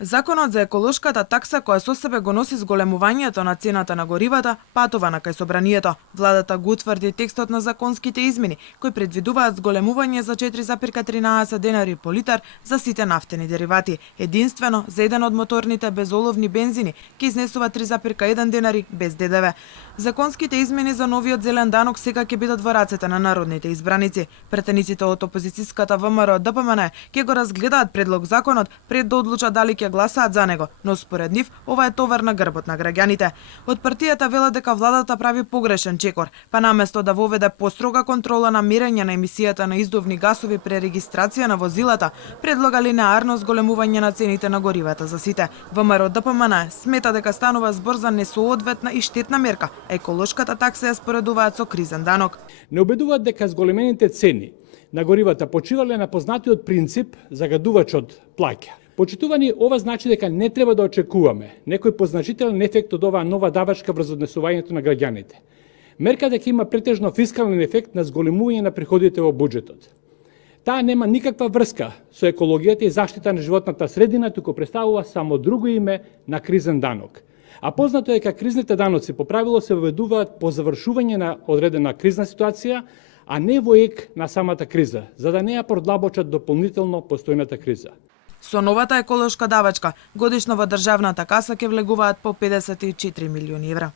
Законот за еколошката такса која со себе го носи зголемувањето на цената на горивата, патува на кај собранието. Владата го утврди текстот на законските измени, кои предвидуваат зголемување за 4,13 денари по литар за сите нафтени деривати. Единствено, за еден од моторните безоловни бензини ќе изнесува 3,1 денари без ДДВ. Законските измени за новиот зелен данок сега ќе бидат во рацете на народните избраници. Претениците од опозицијската ВМРО ДПМН ќе го разгледаат предлог законот пред да одлучат дали ќе гласаат за него, но според нив ова е товар на грбот на граѓаните. Од партијата велат дека владата прави погрешен чекор, па наместо да воведе построга контрола на мерење на емисијата на издувни гасови при регистрација на возилата, предлога линеарно зголемување на цените на горивата за сите. ВМРО ДПМН смета дека станува збор за несоодветна и штетна мерка. Еколошката такса ја споредуваат со кризен данок. Не убедуваат дека зголемените цени на горивата почивале на познатиот принцип загадувачот плаќа. Почитувани, ова значи дека не треба да очекуваме некој позначителен ефект од оваа нова давачка врз однесувањето на граѓаните. Мерка дека има претежно фискален ефект на зголемување на приходите во буџетот. Таа нема никаква врска со екологијата и заштита на животната средина, туку представува само друго име на кризен данок. А познато е дека кризните даноци по правило се воведуваат по завршување на одредена кризна ситуација, а не во ек на самата криза, за да не ја продлабочат дополнително постојната криза. Со новата еколошка давачка годишно во државната каса ќе влегуваат по 54 милиони евра.